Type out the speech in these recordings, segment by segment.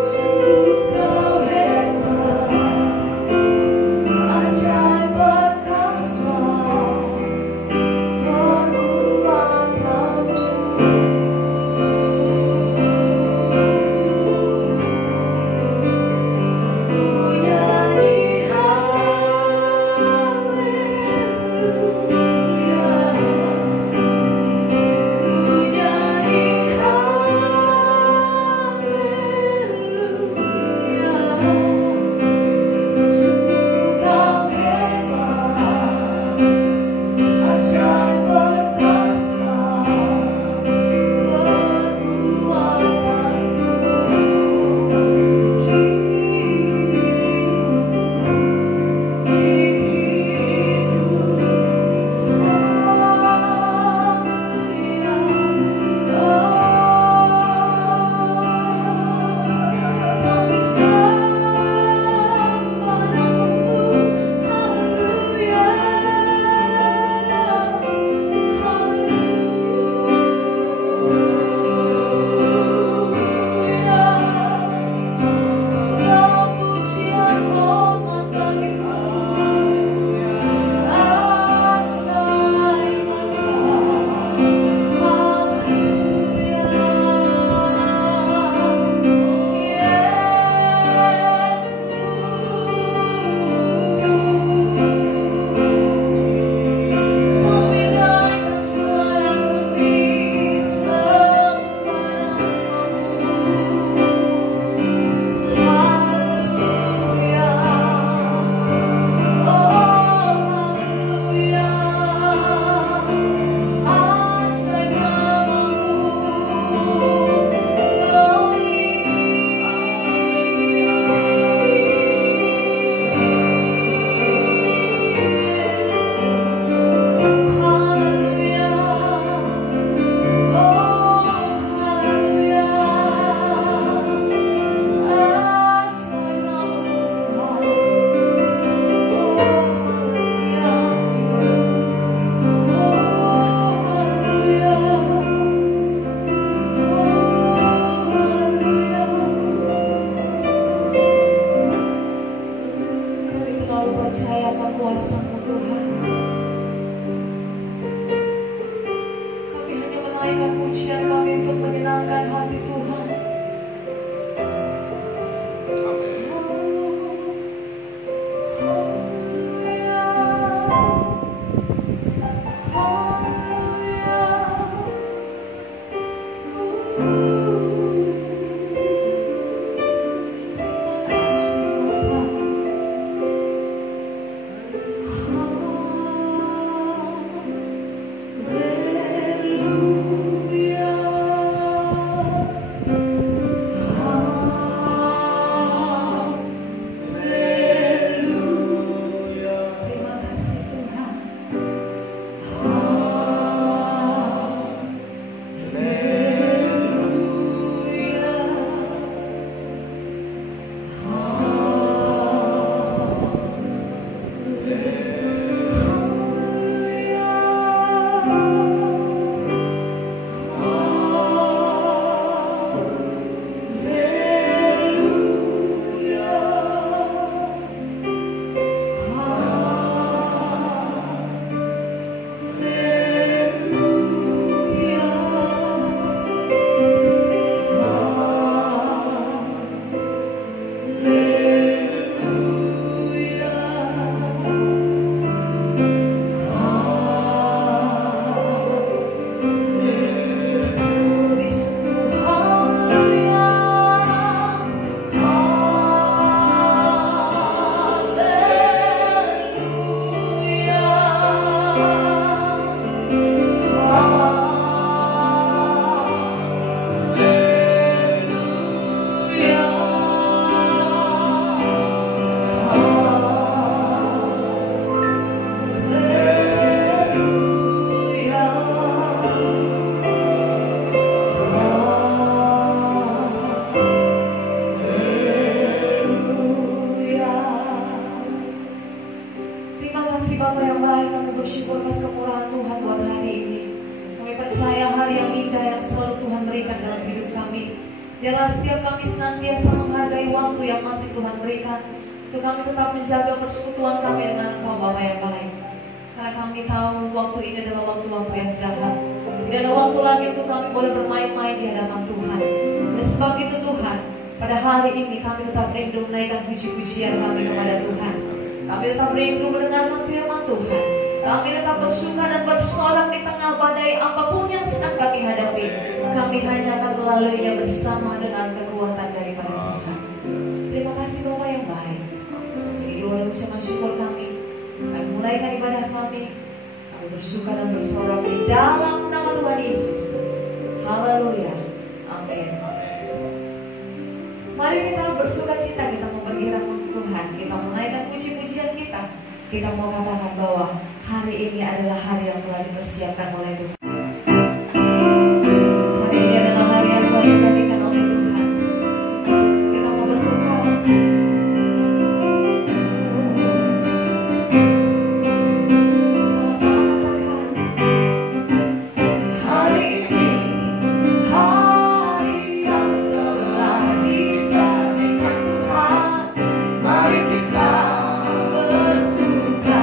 Sungguh Biarlah setiap kami senantiasa menghargai waktu yang masih Tuhan berikan untuk kami tetap menjaga persekutuan kami dengan Engkau Bapa yang baik. Karena kami tahu waktu ini adalah waktu-waktu yang jahat. Tidak ada waktu lagi untuk kami boleh bermain-main di hadapan Tuhan. Dan sebab itu Tuhan, pada hari ini kami tetap rindu menaikkan puji-pujian kami kepada Tuhan. Kami tetap rindu mendengarkan firman Tuhan. Kami tetap bersuka dan bersorak di tengah badai apapun yang sedang kami hadapi. Kami hanya akan melaluinya bersama dengan kekuatan daripada Tuhan. Terima kasih Bapa yang baik. Ini oleh ucapan syukur kami mulaikan ibadah kami. Kami bersuka dan bersorak di dalam nama Tuhan Yesus. Haleluya. Amin. Mari kita bersuka cita, kita mau bergirang untuk Tuhan. Kita menaikkan puji-pujian kita. Kita mau katakan bahwa hari ini adalah hari yang telah dipersiapkan oleh Tuhan. Hari ini adalah hari yang telah dijadikan oleh Tuhan. Kita mau bersuka. Sama-sama katakan. Hari ini hari yang telah dijadikan Tuhan. Mari kita bersuka.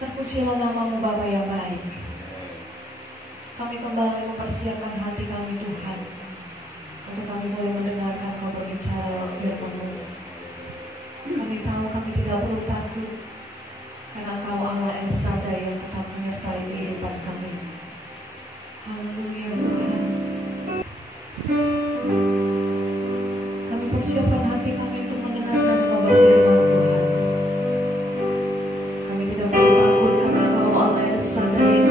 Terpujilah nama-Mu Bapa yang baik. Kami kembali mempersiapkan hati kami Tuhan, untuk kami boleh mendengarkan Kau berbicara lewat firman-Mu. Kami tahu kami tidak perlu takut, karena Kau Allah El Shaddai yang tetap menyertai kehidupan kami. Haleluya Tuhan. Kami persiapkan hati kami untuk mendengarkan Kau berfirman Tuhan. Kami tidak perlu takut, karena Kau Allah El Shaddai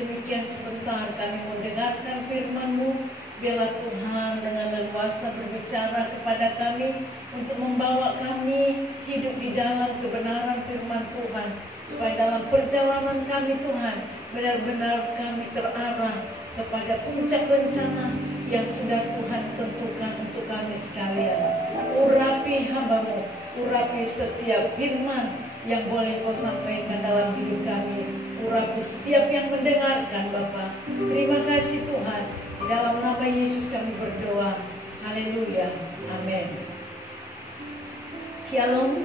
Demikian sebentar kami mendengarkan firman-Mu. Biarlah Tuhan dengan leluasa berbicara kepada kami untuk membawa kami hidup di dalam kebenaran firman Tuhan. Supaya dalam perjalanan kami Tuhan, benar-benar kami terarah kepada puncak rencana yang sudah Tuhan tentukan untuk kami sekalian. Urapi hamba-Mu, urapi setiap firman yang boleh Kau sampaikan dalam hidup kami. Urapi setiap yang mendengarkan Bapa. Terima kasih Tuhan. Di dalam nama Yesus kami berdoa. Haleluya. Amin. Shalom.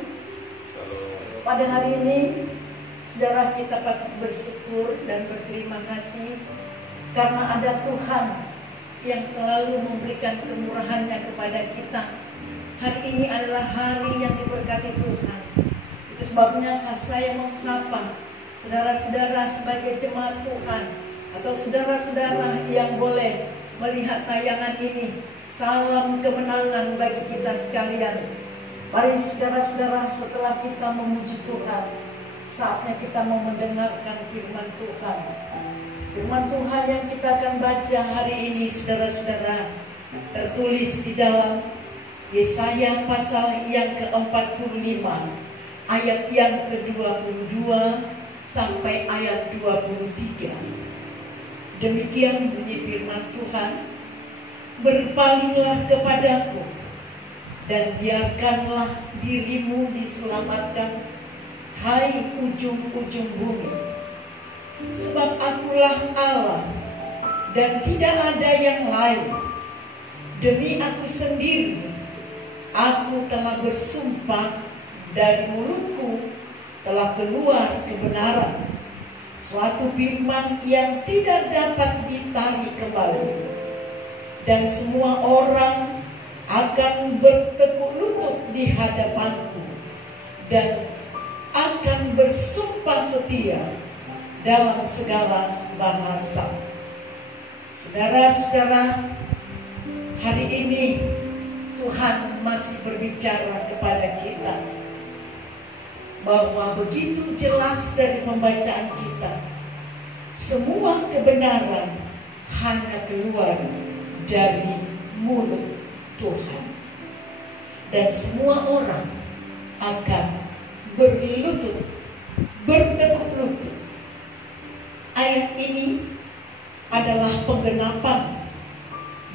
Pada hari ini saudara kita patut bersyukur dan berterima kasih karena ada Tuhan yang selalu memberikan kemurahannya kepada kita. Hari ini adalah hari yang diberkati Tuhan. Itu sebabnya saya mau sapa saudara-saudara sebagai jemaat Tuhan atau saudara-saudara yang boleh melihat tayangan ini. Salam kemenangan bagi kita sekalian. Mari saudara-saudara, setelah kita memuji Tuhan, saatnya kita mau mendengarkan firman Tuhan. Firman Tuhan yang kita akan baca hari ini saudara-saudara tertulis di dalam Yesaya pasal yang ke-45 ayat yang ke-22 sampai ayat 23. Demikian bunyi firman Tuhan. Berpalinglah kepadaku dan biarkanlah dirimu diselamatkan, hai ujung-ujung bumi. Sebab akulah Allah dan tidak ada yang lain. Demi aku sendiri, aku telah bersumpah dari mulutku, telah keluar kebenaran, suatu firman yang tidak dapat ditarik kembali, dan semua orang akan bertekuk lutut di hadapanku dan akan bersumpah setia dalam segala bahasa. Saudara-saudara, hari ini Tuhan masih berbicara kepada kita bahwa begitu jelas dari pembacaan kita, semua kebenaran hanya keluar dari mulut Tuhan, dan semua orang akan bertekuk lutut. Ayat ini adalah penggenapan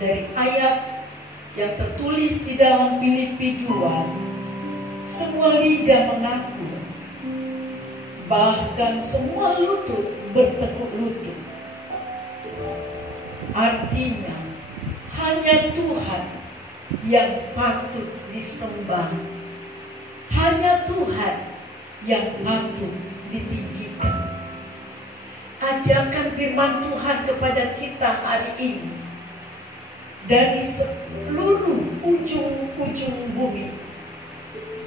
dari ayat yang tertulis di dalam Filipi 2. Semua lidah mengaku, bahkan semua lutut bertekuk lutut. Artinya hanya Tuhan yang patut disembah, hanya Tuhan yang patut ditinggikan. Ajakan firman Tuhan kepada kita hari ini dari seluruh ujung-ujung bumi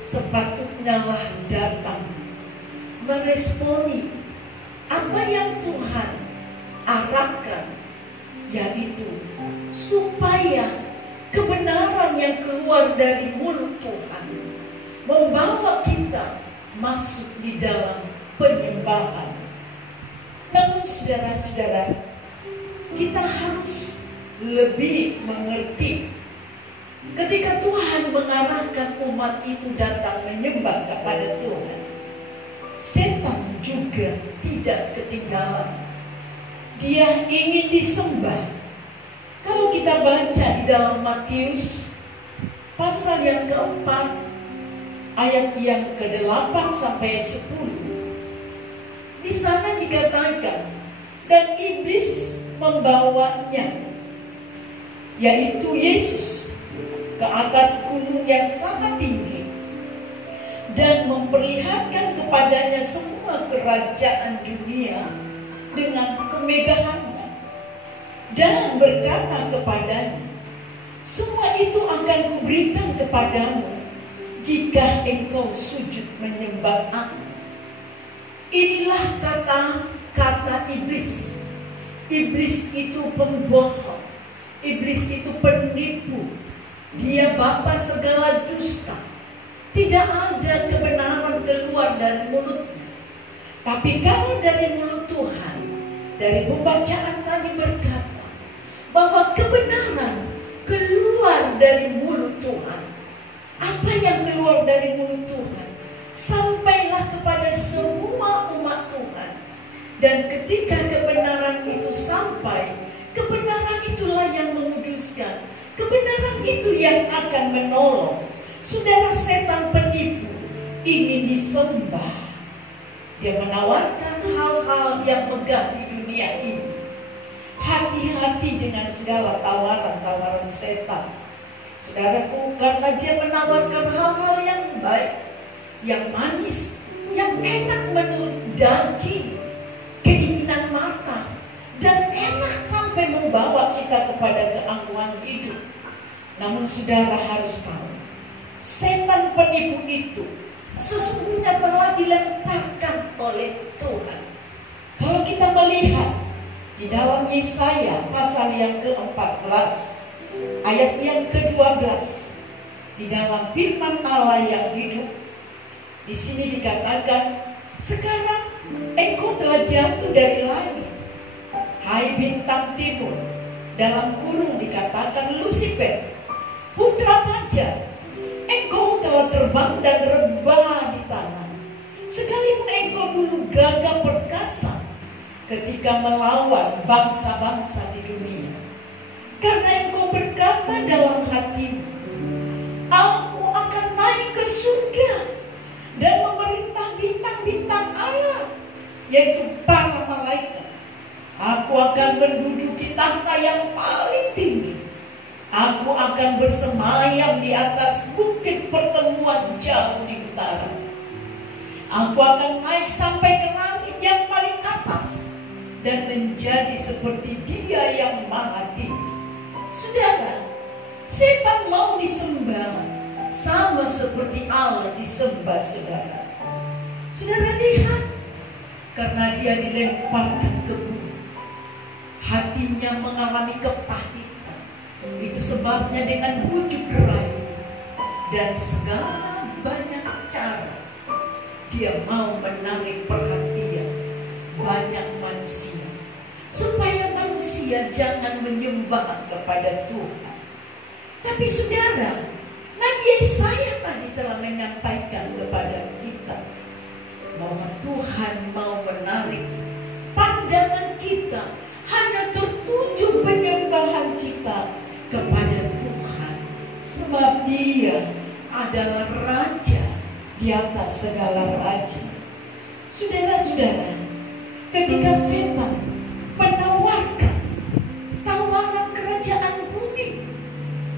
sepatutnya lah datang meresponi apa yang Tuhan arahkan, yaitu supaya kebenaran yang keluar dari mulut Tuhan membawa kita masuk di dalam penyembahan. Namun saudara-saudara, kita harus lebih mengerti ketika Tuhan mengarahkan umat itu datang menyembah kepada Tuhan, setan juga tidak ketinggalan. Dia ingin disembah. Kalau kita baca di dalam Matius pasal yang keempat, ayat yang ke-8 sampai 10, di sana dikatakan, dan iblis membawanya, yaitu Yesus, ke atas gunung yang sangat tinggi dan memperlihatkan kepadanya semua kerajaan dunia dengan kemegahannya, dan berkata kepadanya, semua itu akan kuberikan kepadamu jika engkau sujud menyembah aku. Inilah kata iblis. Iblis itu pembohong, iblis itu penipu, dia bapa segala dusta. Tidak ada kebenaran keluar dari mulutnya. Tapi kalau dari mulut Tuhan, dari pembacaan tadi berkata bahwa kebenaran keluar dari mulut Tuhan. Apa yang keluar dari mulut Tuhan sampailah kepada semua umat Tuhan. Dan ketika kebenaran itu sampai, kebenaran itulah yang menguduskan, kebenaran itu yang akan menolong. Saudara, setan penipu ingin disembah. Dia menawarkan hal-hal yang megah di dunia ini. Hati-hati dengan segala tawaran-tawaran setan, saudaraku, karena dia menawarkan hal-hal yang baik, yang manis, yang enak menurut daging, keinginan mata, dan enak sampai membawa kita kepada keangkuhan hidup. Namun saudara harus tahu, setan penipu itu sesungguhnya telah dilemparkan oleh Tuhan. Kalau kita melihat di dalam Yesaya pasal yang ke-14 ayat yang ke-12, di dalam firman Allah yang hidup, di sini dikatakan, sekarang engkau telah jatuh dari langit, hai bintang timur, dalam kurung dikatakan Lucifer, putra fajar, engkau telah terbang dan rebah di tanah. Sekalipun engkau dulu gagah perkasa ketika melawan bangsa-bangsa di dunia, karena engkau berkata dalam hatimu, aku akan naik ke surga dan memerintah bintang-bintang Allah, yaitu para malaikat. Aku akan menduduki tahta yang paling tinggi. Aku akan bersemayam di atas bukit pertemuan jauh di utara. Aku akan naik sampai ke langit yang paling atas dan menjadi seperti Dia yang maha tinggi. Saudara, setan mau disembah sama seperti Allah disembah, saudara. Saudara lihat, karena dia dilemparkan ke bumi, hatinya mengalami kepahitan. Itu sebabnya dengan bujuk rayu dan segala banyak cara dia mau menarik perhatian banyak manusia, supaya manusia jangan menyembah kepada Tuhan. Tapi saudara, Nabi Yesaya tadi telah menyampaikan kepada kita bahwa Tuhan mau menarik pandangan kita hanya tertuju penyembahan kita kepada Tuhan, sebab Dia adalah Raja di atas segala raja. Saudara-saudara, ketika setan menawarkan tawaran kerajaan bumi,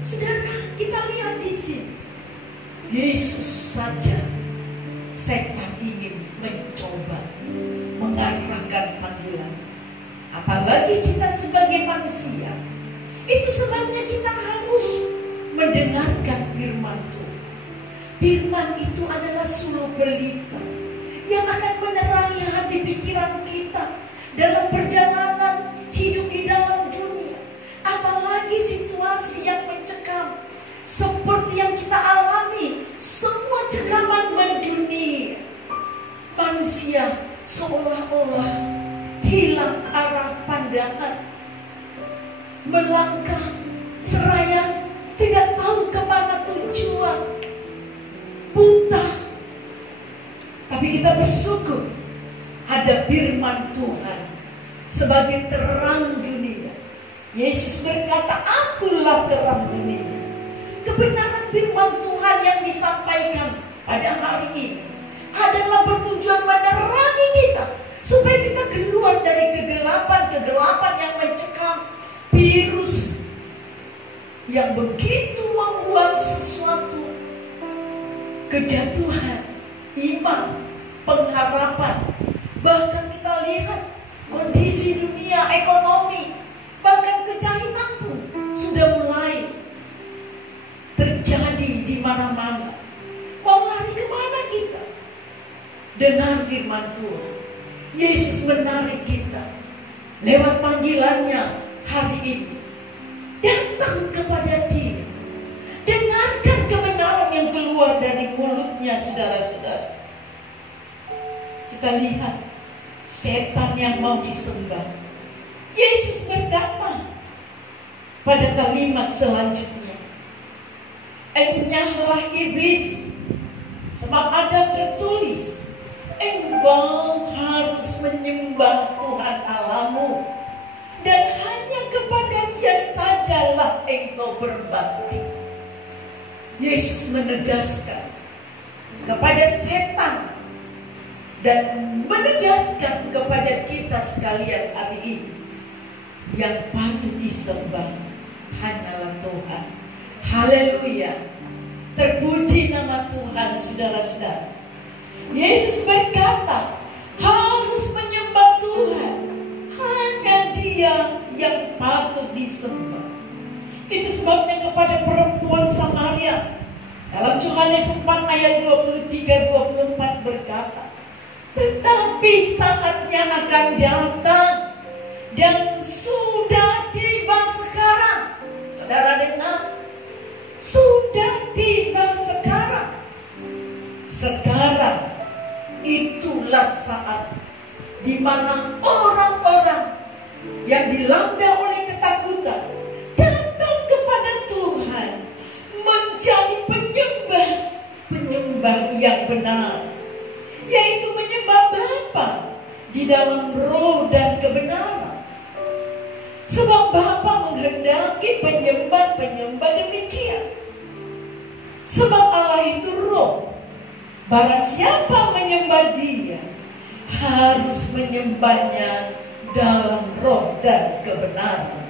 saudara, kita lihat di sini, Yesus saja setan ingin mencoba mengarahkan panggilan. Apalagi kita sebagai manusia. Itu sebabnya kita harus mendengarkan firman Tuhan. Firman itu adalah suluh belita yang akan menerangi hati pikiran kita dalam perjalanan hidup di dalam dunia. Apalagi situasi yang mencekam seperti yang kita alami, semua cekaman mendunia. Manusia seolah-olah hilang arah pandangan, melangkah seraya tidak tahu kemana tujuan, buta. Tapi kita bersyukur ada firman Tuhan sebagai terang dunia. Yesus berkata, akulah terang dunia. Kebenaran firman Tuhan yang disampaikan pada hari ini adalah bertujuan menerangi kita, supaya kita keluar dari kegelapan yang mencekam, virus yang begitu membuat sesuatu kejatuhan iman, pengharapan. Bahkan kita lihat kondisi dunia ekonomi, bahkan kejahitan pun sudah mulai terjadi di mana-mana. Mau lari kemana kita? Dengar firman Tuhan. Yesus menarik kita lewat panggilannya hari ini. Datang kepada Dia. Dengarkan kebenaran yang keluar dari mulutnya, saudara-saudara. Kita lihat setan yang mau disembah. Yesus berkata pada kalimat selanjutnya, enyahlah iblis, sebab ada tertulis, engkau harus menyembah Tuhan Allahmu, dan hanya kepada Dia sajalah engkau berbakti. Yesus menegaskan kepada setan dan menegaskan kepada kita sekalian hari ini, yang patut disembah hanyalah Tuhan. Haleluya. Terpuji nama Tuhan, saudara-saudara. Yesus berkata, harus menyembah Tuhan. Hanya Dia yang patut disembah. Itu sebabnya kepada perempuan Samaria, dalam Yohanes 4 ayat 23-24 berkata, tetapi saatnya akan datang dan sudah tiba sekarang. Saudara dengar, sudah tiba sekarang. Sekarang itulah saat di mana orang-orang yang dilanda oleh ketakutan datang kepada Tuhan, menjadi penyembah yang benar, yaitu menyembah Bapa di dalam roh dan kebenaran. Sebab Bapa menghendaki penyembah demikian. Sebab Allah itu roh. Barang siapa menyembah Dia, harus menyembahnya dalam roh dan kebenaran.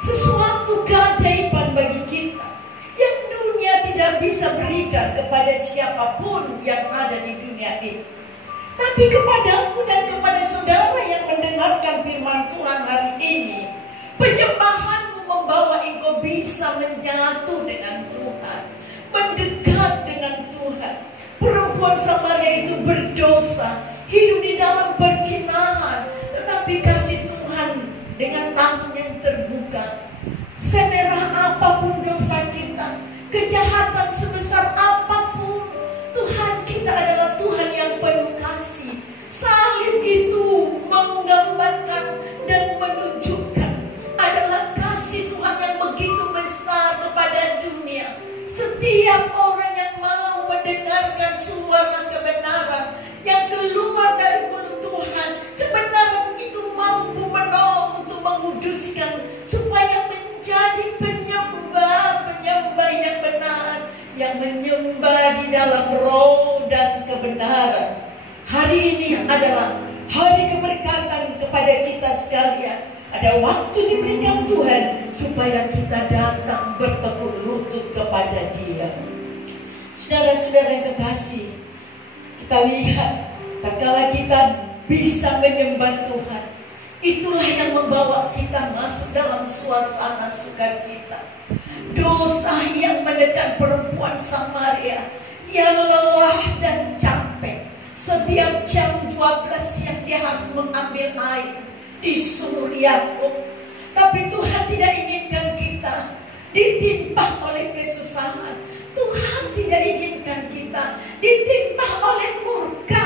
Sesuatu keajaiban bagi kita yang dunia tidak tidak bisa berikan kepada siapapun yang ada di dunia ini. Tapi kepadaku dan kepada saudara yang mendengarkan firman Tuhan hari ini, penyembahanmu membawa engkau bisa menyatu dengan Tuhan, mendekat dengan Tuhan. Perempuan Samaria itu berdosa, hidup di dalam perzinahan, tetapi kasih Tuhan dengan tangan yang terbuka. Semerah apapun dosa kita, kejahatan sebesar apapun, Tuhan kita adalah Tuhan yang penuh kasih. Salib itu menggambarkan dan menunjukkan adalah kasih Tuhan yang begitu besar kepada dunia. Setiap orang yang mau mendengarkan suara kebenaran yang keluar dari mulut Tuhan, kebenaran itu mampu menolong untuk menguduskan supaya menjadi penyembah yang benar, yang menyembah di dalam roh dan kebenaran. Hari ini adalah hari keberkatan kepada kita sekalian. Ada waktu diberikan Tuhan supaya kita datang bertekuk lutut kepada Dia. Saudara-saudara yang kekasih, kita lihat tatkala kita bisa menyembah Tuhan, itulah yang membawa kita masuk dalam suasana sukacita. Dosa yang menekan perempuan Samaria, dia lelah dan capek. Setiap jam 12 siang dia harus mengambil air di sumur Yakub. Tapi Tuhan tidak inginkan kita ditimpa oleh kesusahan. Tuhan tidak inginkan kita ditimpa oleh murka.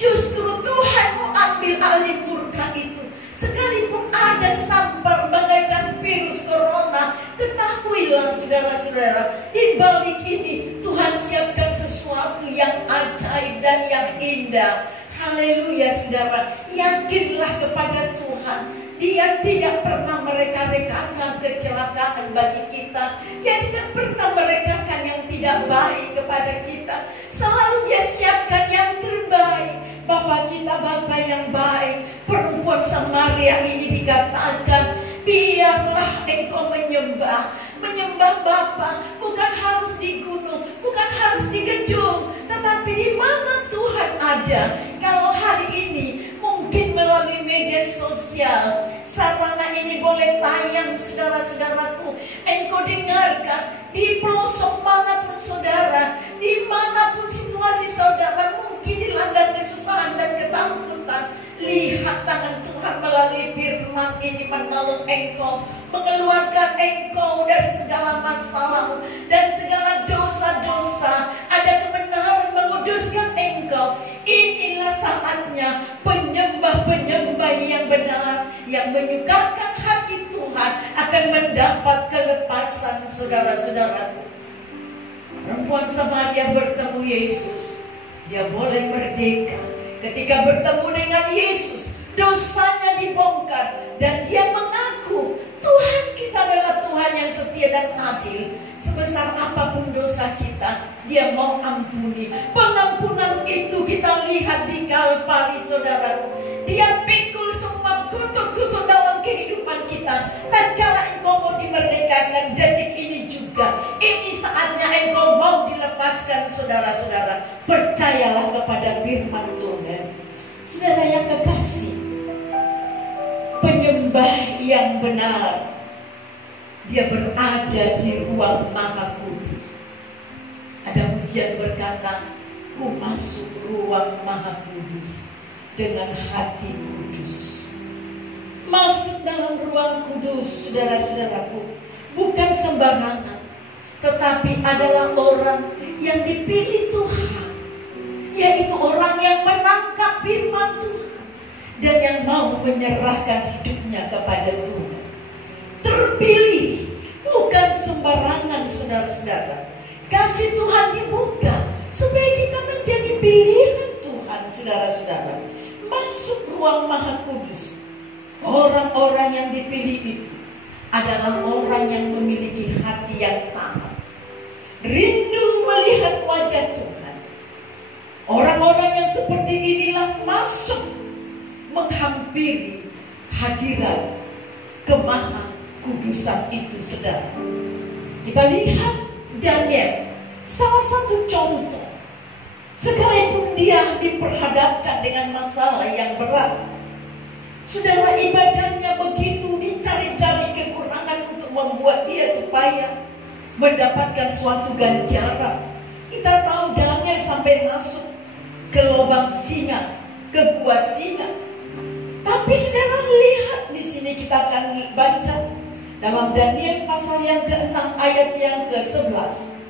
Justru Tuhan mau ambil alih murka itu. Sekalipun ada sampar bagaikan virus corona, ketahuilah saudara-saudara, di balik ini Tuhan siapkan sesuatu yang ajaib dan yang indah. Haleluya saudara, yakinlah kepada Tuhan. Dia tidak pernah mereka-rekakan kecelakaan bagi kita. Dia tidak pernah merekakan yang tidak baik kepada kita. Selalu Dia siapkan yang terbaik. Bapa kita Bapa yang baik. Perempuan Samaria ini dikatakan, biarlah engkau menyembah Bapa, bukan harus di gunung, bukan harus di gedung, tetapi di mana Tuhan ada. Kalau hari ini mungkin melalui media sosial, sarana ini boleh tayang saudara-saudaraku, engkau dengarkan di pelosok manapun saudara, dimanapun situasi saudara mungkin dilanda kesusahan dan ketakutan. Lihat tangan Tuhan melalui firman ini menolong engkau, mengeluarkan engkau dari segala masalah dan segala dosa-dosa. Ada kebenaran menguduskan engkau. Inilah saatnya penyembah-penyembah yang benar, yang menyukakan hati Tuhan akan mendapat kelepasan saudara-saudaraku. Perempuan Samaria bertemu Yesus, dia boleh merdeka. Ketika bertemu dengan Yesus, dosanya dibongkar dan dia mengaku, Tuhan kita adalah Tuhan yang setia dan adil. Sebesar apapun dosa kita, Dia mau ampuni. Pengampunan itu kita lihat di Kalvari saudaraku. Dia pikul semua kutuk-kutuk dalam kehidupan kita. Tatkala engkau mau dimerdekakan detik ini juga, ini saatnya engkau mau dilepaskan saudara-saudara. Percayalah kepada firman Tuhan. Saudara yang kekasih, penyembah yang benar, dia berada di ruang Maha Kudus. Ada pujian berkata, ku masuk ruang Maha Kudus dengan hati kudus. Masuk dalam ruang kudus, saudara-saudaraku, bukan sembarangan, tetapi adalah orang yang dipilih Tuhan, yaitu orang yang menangkap firman Tuhan dan yang mau menyerahkan hidupnya kepada Tuhan. Terpilih, bukan sembarangan saudara-saudara. Kasih Tuhan dibuka supaya kita menjadi pilihan Tuhan saudara-saudara. Masuk ruang Maha Kudus. Orang-orang yang dipilih itu adalah orang yang memiliki hati yang taat, rindu melihat wajah Tuhan. Orang-orang yang seperti inilah masuk menghampiri hadirat kemaha kudusan itu saudara. Kita lihat Daniel, Salah satu contoh, sekalipun dia diperhadapkan dengan masalah yang berat, saudara, ibadahnya begitu dicari-cari kekurangan untuk membuat dia supaya mendapatkan suatu ganjaran. Kita tahu Daniel sampai masuk ke lubang singa, ke gua singa. Tapi saudara lihat di sini, kita akan baca dalam Daniel pasal yang ke-6 ayat yang ke-11.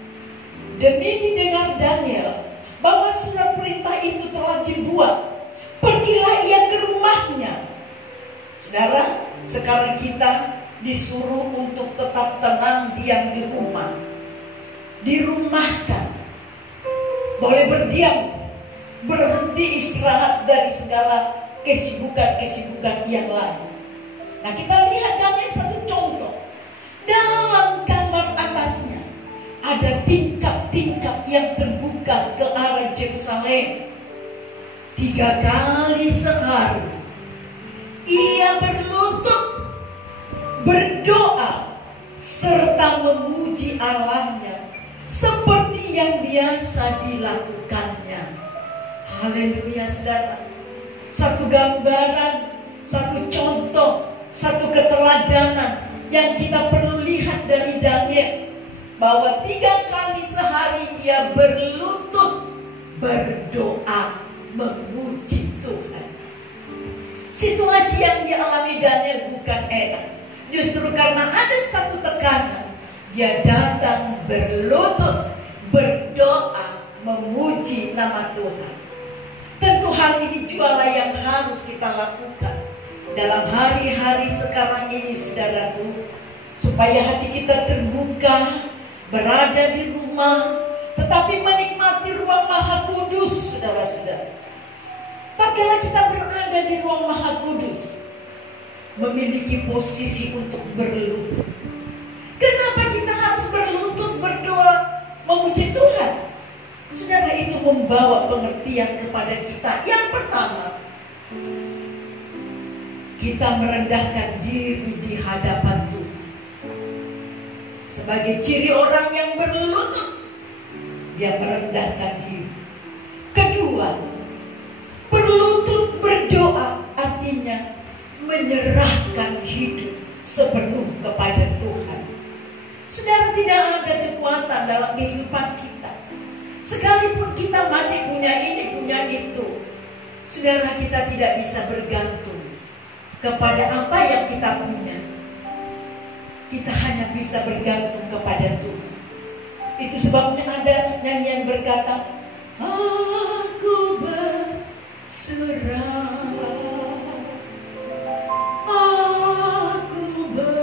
Demi didengar Daniel bahwa surat perintah itu telah dibuat, pergilah ia ke rumahnya. Saudara, sekarang kita disuruh untuk tetap tenang, diam di rumah, dirumahkan, boleh berdiam, berhenti istirahat dari segala kesibukan-kesibukan yang lain. Nah, kita lihat Daniel satu contoh. Dalam kamar atasnya ada tingkap-tingkap yang terbuka ke arah Yerusalem. 3 kali sehari ia berlutut, berdoa, serta memuji Allahnya seperti yang biasa dilakukannya. Haleluya, saudara. Satu gambaran, satu contoh, satu keteladanan yang kita perlu lihat dari Daniel, bahwa 3 kali sehari dia berlutut, berdoa, memuji Tuhan. Situasi yang dialami Daniel bukan enak. Justru karena ada satu tekanan, dia datang berlutut, berdoa, memuji nama Tuhan. Tentu hal ini jualah yang harus kita lakukan dalam hari-hari sekarang ini, saudaraku, supaya hati kita terbuka, berada di rumah, tetapi menikmati ruang Maha Kudus, saudara-saudara. Tak kala kita berada di ruang Maha Kudus, memiliki posisi untuk berlutut. Kenapa kita harus berlutut, berdoa, memuji Tuhan? Saudara, itu membawa pengertian kepada kita. Yang pertama, kita merendahkan diri di hadapan Tuhan. Sebagai ciri orang yang berlutut, dia merendahkan diri. Kedua, berlutut berdoa artinya menyerahkan hidup sepenuh kepada Tuhan. Saudara, tidak ada kekuatan dalam kehidupan kita. Sekalipun kita masih punya ini, punya itu, saudara, kita tidak bisa bergantung kepada apa yang kita punya. Kita hanya bisa bergantung kepada Tuhan. Itu sebabnya ada nyanyian berkata, aku berserah, aku berserah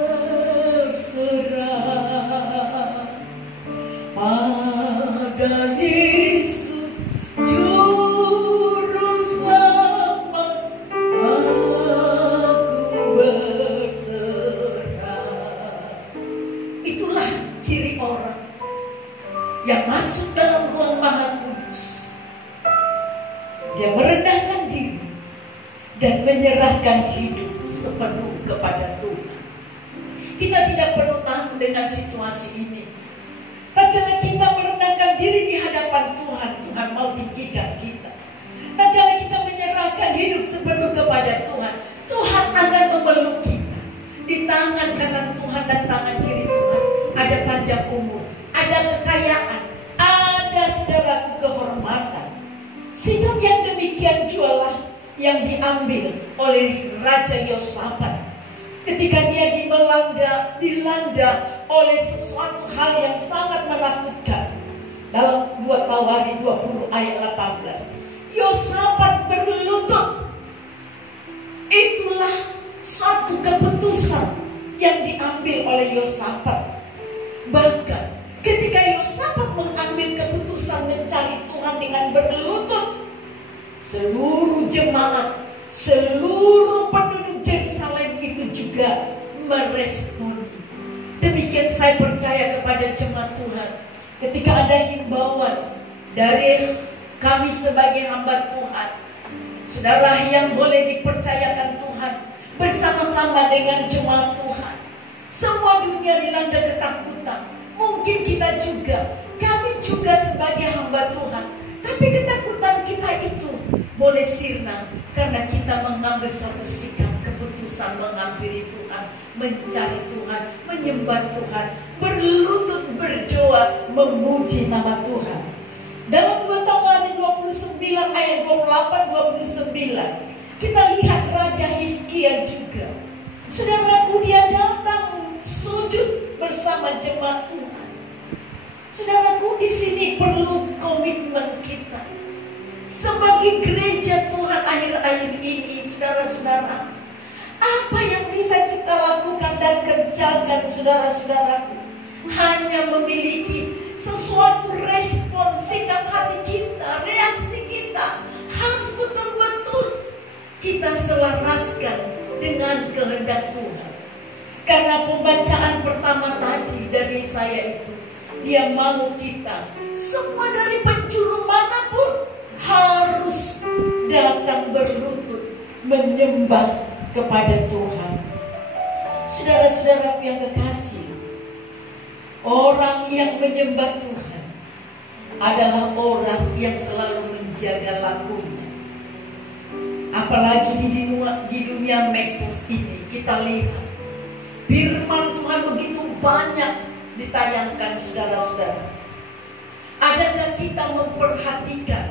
pada Yesus Juru Selamat. Aku berserah. Itulah ciri orang yang masuk dalam ruang Maha Kudus. Dia merendahkan diri dan menyerahkan hidup sepenuh kepada Tuhan. Kita tidak perlu takut dengan situasi ini. Tatkala kita merendahkan diri di hadapan Tuhan, Tuhan mau tinggikan kita. Tatkala kita menyerahkan hidup sepenuh kepada Tuhan, Tuhan akan memeluk kita. Di tangan kanan Tuhan dan tangan kiri Tuhan ada panjang umur, ada kekayaan, ada, saudaraku, kehormatan. Sikap yang demikian jualah yang diambil oleh Raja Yosafat ketika dia dilanda oleh sesuatu hal yang sangat menakutkan. Dalam 2 Tawari 20 ayat 18, Yosafat berlutut. Itulah suatu keputusan yang diambil oleh Yosafat. Bahkan ketika Yosafat mengambil keputusan mencari Tuhan dengan berlutut, seluruh jemaat, seluruh penduduk Yerusalem itu juga meresponi. Demikian saya percaya kepada jemaat Tuhan. Ketika ada himbauan dari kami sebagai hamba Tuhan, saudara yang boleh dipercayakan Tuhan bersama-sama dengan jemaat Tuhan. Semua dunia dilanda ketakutan. Mungkin kita juga, kami juga sebagai hamba Tuhan. Tapi ketakutan kita itu boleh sirna karena kita mengambil suatu sikap keputusan menghampiri Tuhan, mencari Tuhan, menyembah Tuhan, berlutut berdoa, memuji nama Tuhan. Dalam 2 Tawarin 29 ayat 28-29 kita lihat Raja Hizkia juga. Saudaraku, dia datang sujud bersama jemaat Tuhan. Saudaraku, di sini perlu komitmen kita sebagai gereja Tuhan akhir-akhir ini. Saudara-saudara, apa yang bisa kita lakukan dan kerjakan, saudara-saudaraku? Hanya memiliki sesuatu respon sikap hati kita, reaksi kita harus betul-betul kita selaraskan dengan kehendak Tuhan. Karena pembacaan pertama tadi dari saya itu, dia mau kita semua dari penjuru manapun harus datang berlutut menyembah kepada Tuhan. Saudara-saudara yang kekasih, orang yang menyembah Tuhan adalah orang yang selalu menjaga lakunya. Apalagi di dunia medsos ini kita lihat firman Tuhan begitu banyak ditayangkan, saudara-saudara. Adakah kita memperhatikan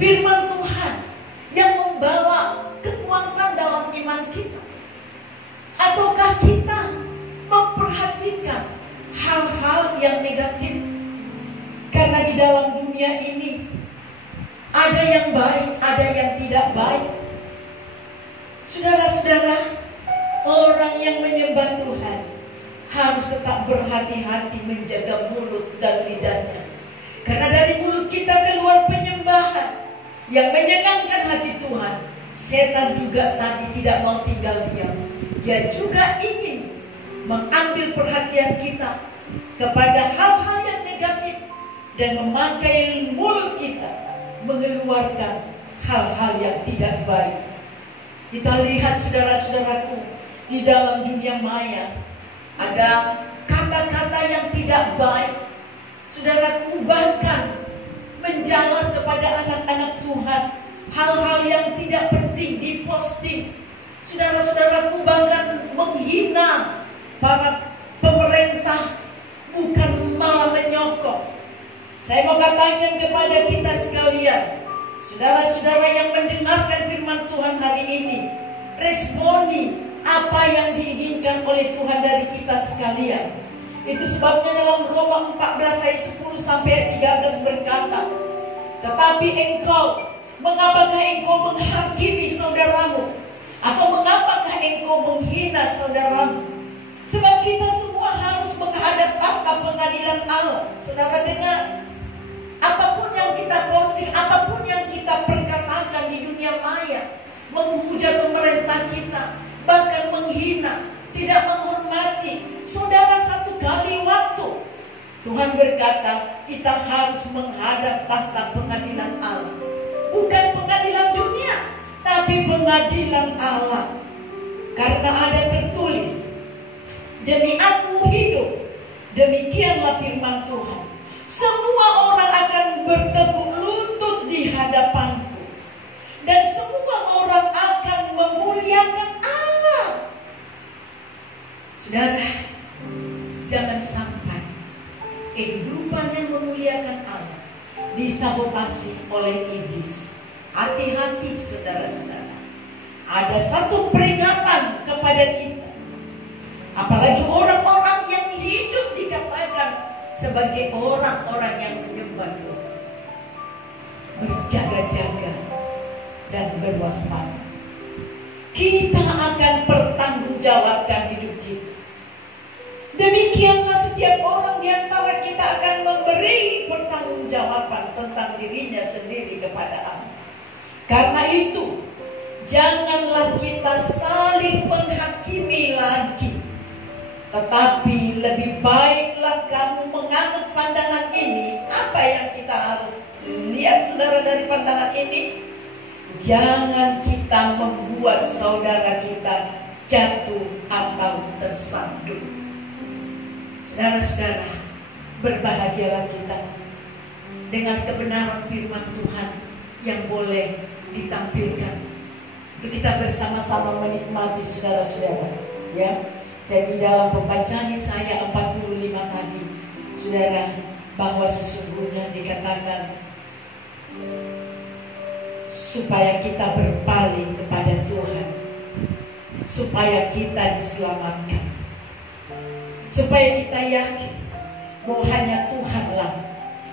firman Tuhan yang membawa kekuatan dalam iman kita? Ataukah kita memperhatikan hal-hal yang negatif? Karena di dalam dunia ini ada yang baik, ada yang tidak baik. Saudara-saudara, orang yang menyembah Tuhan harus tetap berhati-hati menjaga mulut dan lidahnya. Karena dari mulut kita keluar penyembahan yang menyenangkan hati Tuhan. Setan juga tadi tidak mau tinggal diam. Dia juga ingin mengambil perhatian kita kepada hal-hal yang negatif dan memakai mulut kita mengeluarkan hal-hal yang tidak baik. Kita lihat, saudara-saudaraku, di dalam dunia maya ada kata-kata yang tidak baik. Saudaraku, bahkan menjalar kepada anak-anak Tuhan, hal-hal yang tidak penting diposting. Saudara-saudaraku, bahkan menghina para pemerintah, bukan malah menyokong. Saya mau katakan kepada kita sekalian, saudara-saudara yang mendengarkan firman Tuhan hari ini, responi apa yang diinginkan oleh Tuhan dari kita sekalian. Itu sebabnya dalam Roma 14 ayat 10 sampai 13 berkata, tetapi mengapakah engkau menghakimi saudaramu? Atau mengapakah engkau menghina saudaramu? Sebab kita semua harus menghadap tahta pengadilan Allah. Saudara dengar, apapun yang kita posting, apapun yang kita perkatakan di dunia maya, menghujat pemerintah kita, bahkan menghina, tidak menghormati saudara, satu kali waktu Tuhan berkata kita harus menghadap tahta pengadilan Allah. Bukan pengadilan dunia, tapi pengadilan Allah. Karena ada tertulis, demi aku hidup, demikianlah firman Tuhan, semua orang akan bertekuk lutut di hadapanku, dan semua orang akan memuliakan Allah. Saudara, jangan sampai kehidupan yang memuliakan Allah disabotasi oleh iblis. Hati-hati, saudara-saudara. Ada satu peringatan kepada kita, apalagi orang-orang yang hidup dikatakan sebagai orang-orang yang menyembah Tuhan. Berjaga-jaga dan berwaspada. Kita akan bertanggungjawabkan hidup kita. Demikianlah setiap orang di antara kita akan memberi pertanggungjawaban tentang dirinya sendiri kepada Allah. Karena itu, janganlah kita saling menghakimi lagi, tetapi lebih baiklah kamu menganut pandangan ini. Apa yang kita harus lihat, saudara, dari pandangan ini? Jangan kita membuat saudara kita jatuh atau tersandung. Saudara-saudara, Berbahagialah kita dengan kebenaran firman Tuhan yang boleh ditampilkan untuk kita bersama-sama menikmati, saudara-saudara. Ya, jadi dalam pembacaan Yesaya 45 tadi, saudara, bahwa sesungguhnya dikatakan supaya kita berpaling kepada Tuhan, supaya kita diselamatkan, supaya kita yakin bahwa hanya Tuhanlah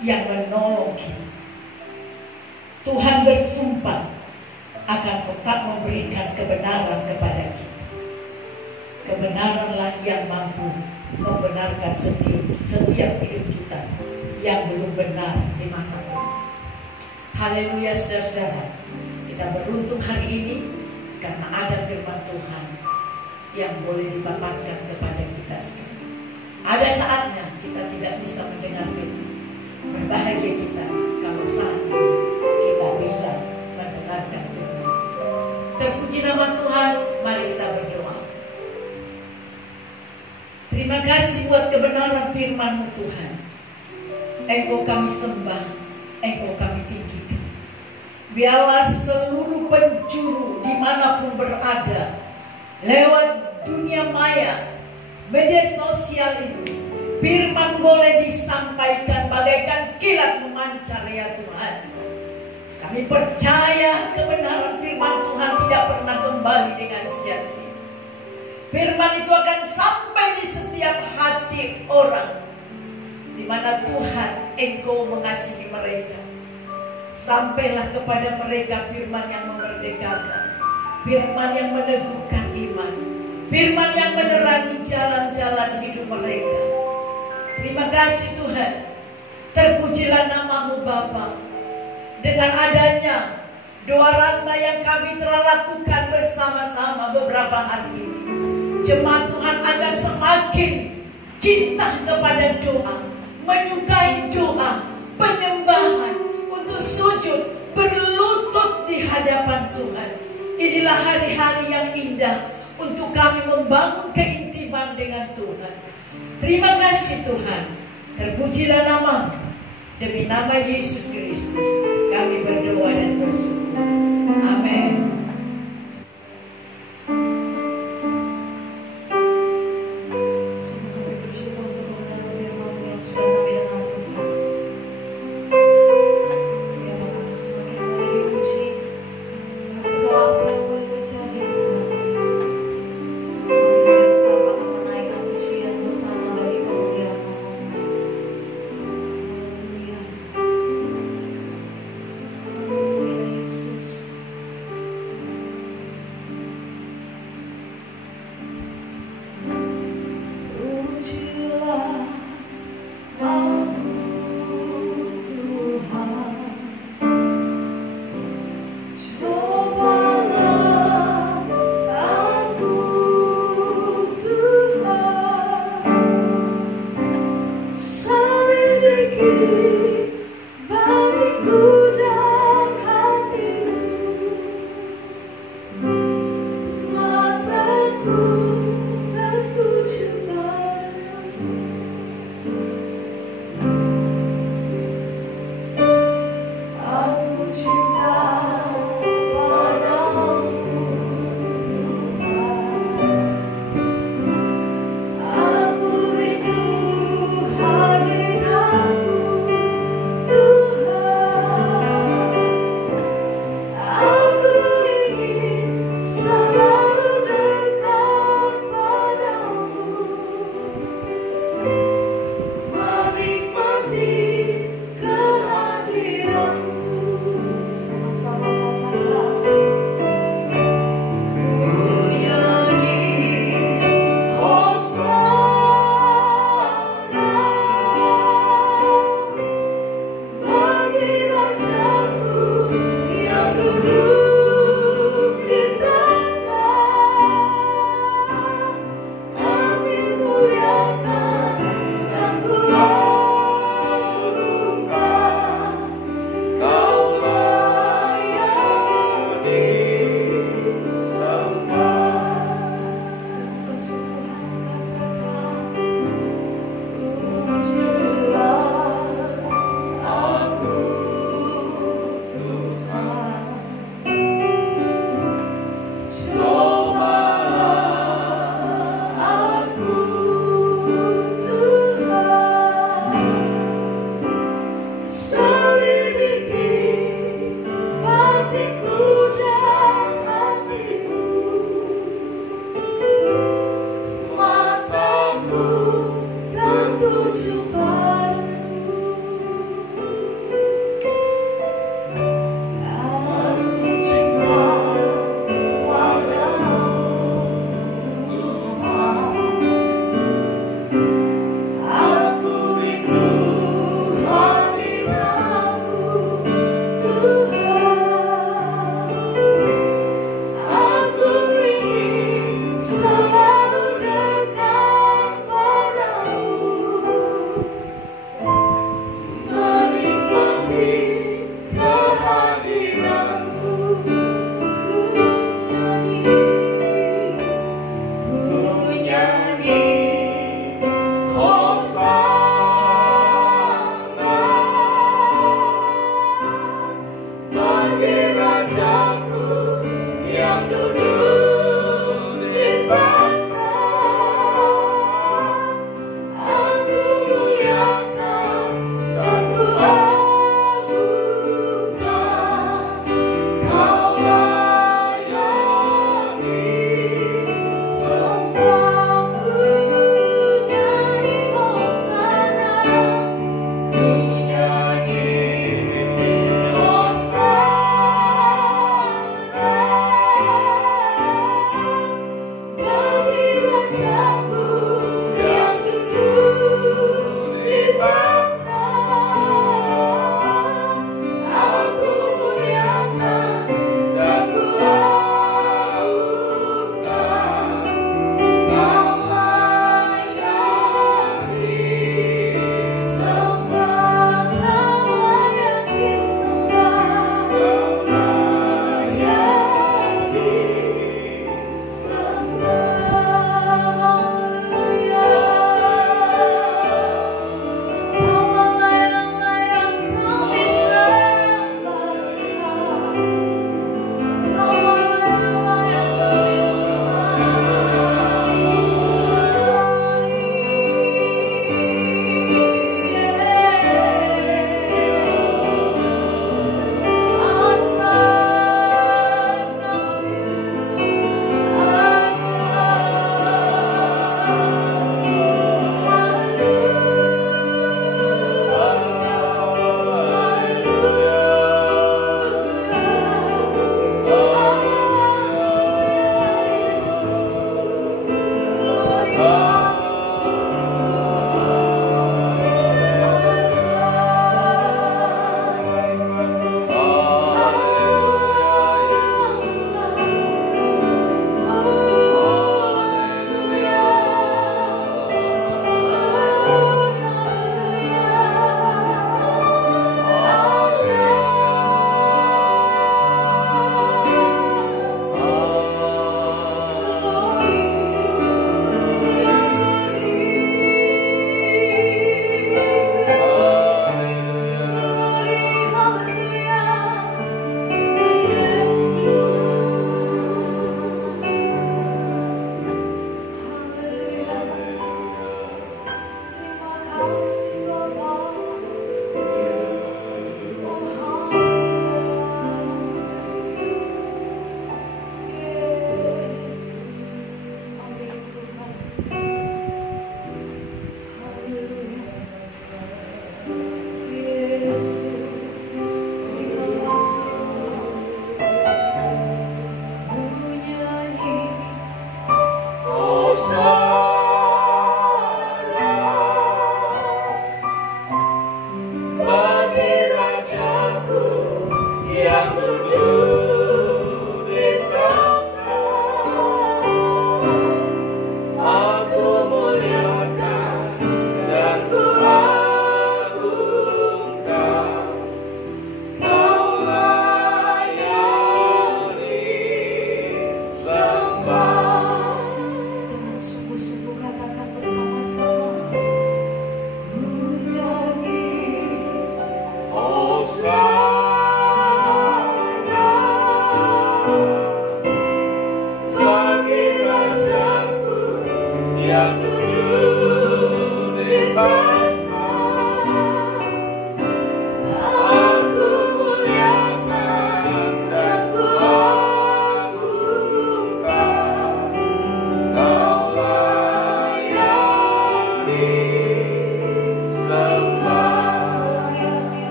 yang menolong kita. Tuhan bersumpah akan tetap memberikan kebenaran kepada kita. Kebenaranlah yang mampu membenarkan setiap hidup kita yang belum benar di mata Tuhan. Haleluya, saudara-saudara. Kita beruntung hari ini karena ada firman Tuhan yang boleh dipaparkan kepada kita sekarang. Ada saatnya kita tidak bisa mendengar firman. Berbahagia kita kalau saat ini kita bisa mendengarkan firman Tuhan. Terpuji nama Tuhan, mari kita berdoa. Terima kasih buat kebenaran firman-Mu Tuhan. Engkau kami sembah, Engkau kami tinggikan. Biarlah seluruh penjuru dimanapun berada, lewat dunia maya, media sosial itu, firman boleh disampaikan bagaikan kilat memancar ya Tuhan. Kami percaya kebenaran firman Tuhan tidak pernah kembali dengan sia-sia. Firman itu akan sampai di setiap hati orang, di mana Tuhan Engkau mengasihi mereka. Sampailah kepada mereka firman yang memerdekakan, firman yang meneguhkan iman, firman yang menerangi jalan-jalan hidup mereka. Terima kasih Tuhan. Terpujilah nama-Mu Bapa. Dengan adanya doa rantai yang kami telah lakukan bersama-sama beberapa hari ini, jemaat Tuhan akan semakin cinta kepada doa, menyukai doa, penyembahan, untuk sujud, berlutut di hadapan Tuhan. Inilah hari-hari yang indah untuk kami membangun keintiman dengan Tuhan. Terima kasih Tuhan. Terpujilah nama-Mu. Demi nama Yesus Kristus kami berdoa dan bersyukur. Amin. Yesus.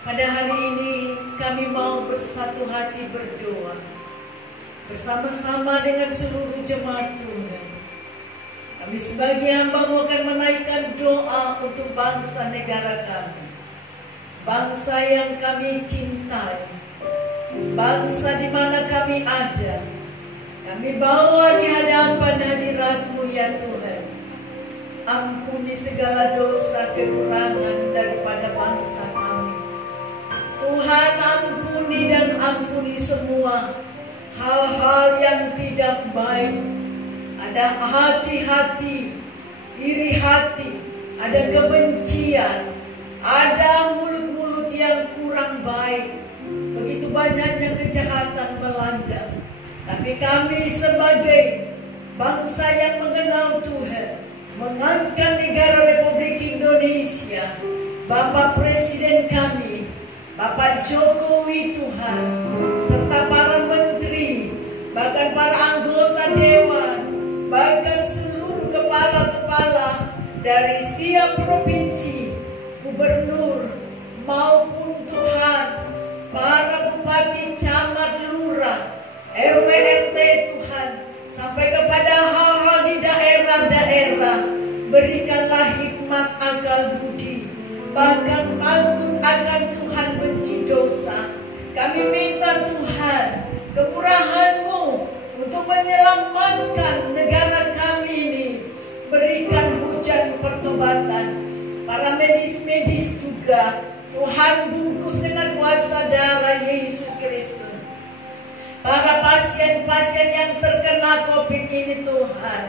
pada hari ini kami mau bersatu hati berdoa bersama-sama dengan seluruh jemaat Tuhan. Kami sebagai hamba-Mu akan menaikkan doa untuk bangsa negara kami, bangsa yang kami cintai, bangsa di mana kami ada. Kami bawa di hadapan hadirat-Mu ya Tuhan. Ampuni segala dosa kekurangan daripada bangsa kami. Tuhan, ampuni dan ampuni semua hal-hal yang tidak baik. Ada hati-hati, iri hati, ada kebencian, ada mulut-mulut yang kurang baik. Begitu banyaknya kejahatan melanda. Tapi kami sebagai bangsa yang mengenal Tuhan, mengangkat negara Republik Indonesia, Bapak Presiden kami, Bapak Jokowi Tuhan, serta para menteri, bahkan para anggota dewan, bahkan seluruh kepala-kepala dari setiap provinsi, gubernur maupun Tuhan, para bupati, camat, lurah, RW, RT Tuhan, sampai kepada hal-hal di daerah-daerah, berikanlah hikmat akal budi, bahkan takut akan Tuhan, benci dosa. Kami minta Tuhan, kemurahan-Mu untuk menyelamatkan negara kami ini. Berikan hujan pertobatan. Para medis-medis juga, Tuhan bungkus dengan kuasa darah Yesus Kristus. Para pasien-pasien yang terkena COVID ini Tuhan,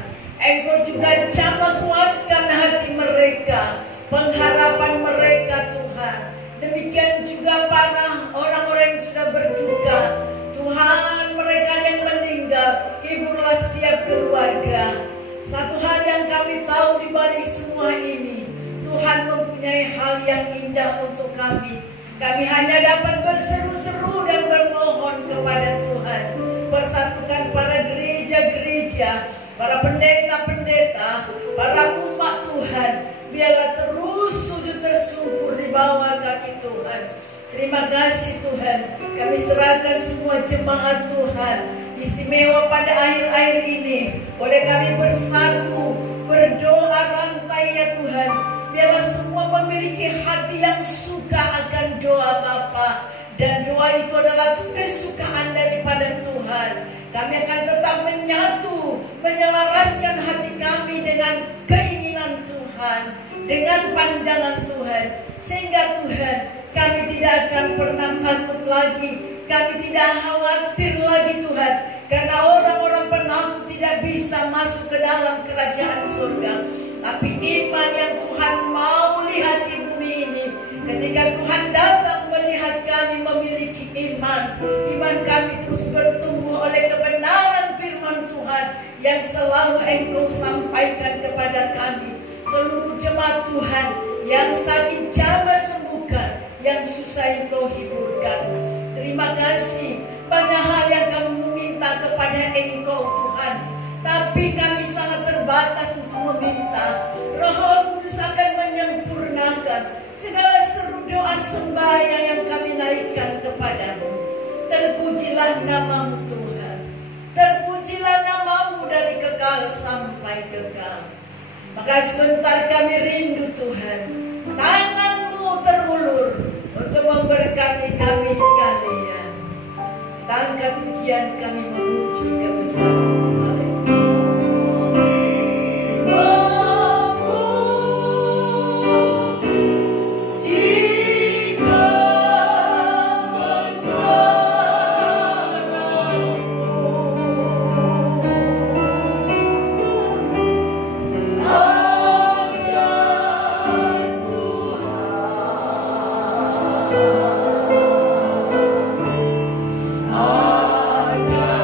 Engkau juga jamah kuatkan hati mereka, pengharapan mereka Tuhan. Demikian juga para orang-orang yang sudah berduka, Tuhan, mereka yang meninggal, hiburlah setiap keluarga. Satu hal yang kami tahu di balik semua ini, Tuhan mempunyai hal yang indah untuk kami. Kami hanya dapat berseru-seru dan bermohon kepada Tuhan. Persatukan para gereja-gereja, para pendeta-pendeta, para umat Tuhan. Biarlah terus sujud tersungkur di bawah kaki Tuhan. Terima kasih Tuhan. Kami serahkan semua jemaat Tuhan, istimewa pada akhir-akhir ini. Boleh kami bersatu, berdoa rantai ya Tuhan. Biarlah semua memiliki hati yang suka akan doa Bapa. Dan doa itu adalah kesukaan daripada Tuhan. Kami akan tetap menyatu, menyelaraskan hati kami dengan keinginan Tuhan, dengan pandangan Tuhan. Sehingga Tuhan, kami tidak akan pernah takut lagi. Kami tidak khawatir lagi Tuhan. Karena orang-orang penakut tidak bisa masuk ke dalam kerajaan surga. Tapi iman yang Tuhan mau lihat di bumi ini, ketika Tuhan datang melihat kami memiliki iman, iman kami terus bertumbuh oleh kebenaran firman Tuhan yang selalu Engkau sampaikan kepada kami. Seluruh jemaat Tuhan yang sakit jamah sembuhkan, yang susah Engkau hiburkan. Terima kasih. Banyak hal yang kami meminta kepada Engkau Tuhan, tapi kami sangat terbatas untuk meminta. Roh Kudus akan menyempurnakan segala seru doa sembahyang yang kami naikkan kepadamu. Terpujilah nama-Mu Tuhan. Terpujilah nama-Mu dari kekal sampai kekal. Maka sebentar kami rindu Tuhan, tangan-Mu terulur untuk memberkati kami sekalian. Angkat pujian kami memuji Dia bersama. Ajar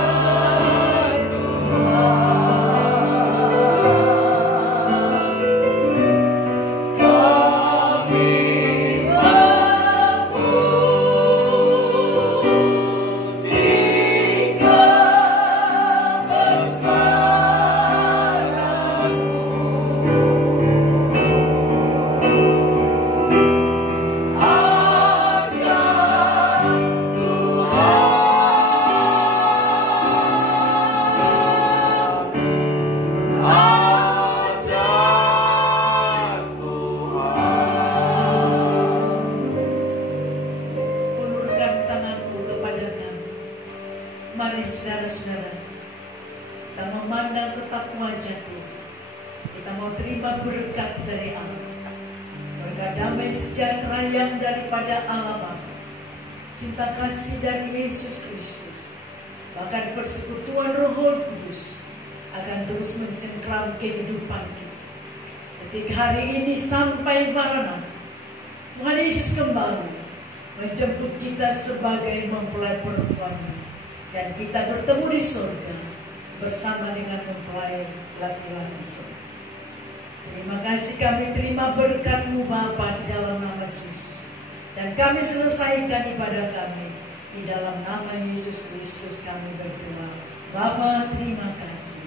Mari saudara-saudara, kita memandang tetap wajah Tuhan. Kita mau terima berkat dari Allah. Berkat damai sejahtera yang daripada Allah Bapa, cinta kasih dari Yesus Kristus, bahkan persekutuan Roh Kudus akan terus mencengkram kehidupan kita. Ketika hari ini sampai Maranatha, Tuhan Yesus kembali menjemput kita sebagai mempelai perempuan-Nya, dan kita bertemu di surga bersama dengan mempelai laki-laki surga. Terima kasih, kami terima berkat-Mu Bapa di dalam nama Yesus, dan kami selesaikan ibadah kami di dalam nama Yesus Kristus. Kami berdoa, Bapa, terima kasih.